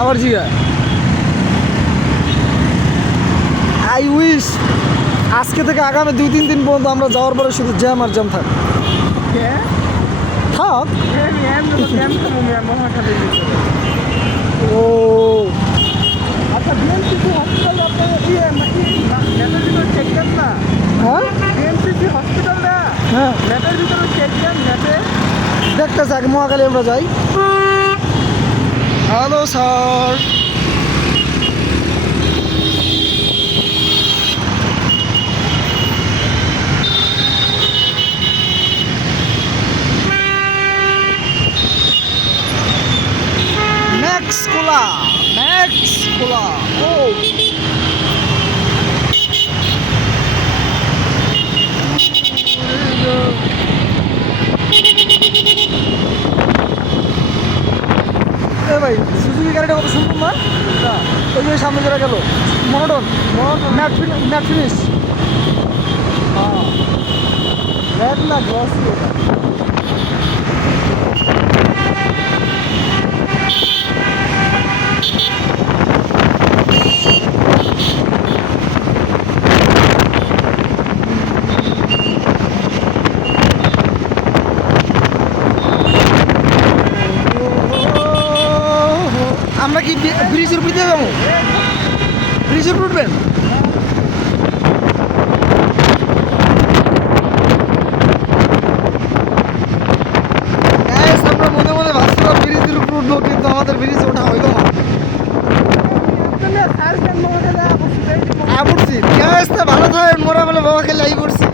আবার জিগা I wish আজকে থেকে আগামী 2-3 দিন পর্যন্ত আমরা যাওয়ার পরে শুধু জ্যাম আর জ্যাম থাক থাক ও আচ্ছা বিএমসিসি হসপিটাল আপনার নেটের ভিতরে চেক দেন না? হ্যাঁ বিএমসিসি হসপিটালটা হ্যাঁ নেটের ভিতরে চেক দেন নেটে? দেখতেছি আগে মহাকালী আমরা যাই হ্যালো স্যার ম্যাক্স কোলা ও এ ভাই সুজুকি গাড়িটা কত সুন্দর না ওই যে সামনে যারা গেল মনোটন ম্যাট ফিনিশ ম্যাট না গ্লসি আমরা কি ব্রিজের উপর দিয়ে যাবো ব্রিজের উপর উঠবেন আমরা মনে মনে ভাবছিলাম ব্রিজের উপর উঠবো কিন্তু আমাদের ব্রিজ ওঠা হইলো না পড়ছি ভালো থাকে মোরা বলে বাবা খেলে আই পড়ছি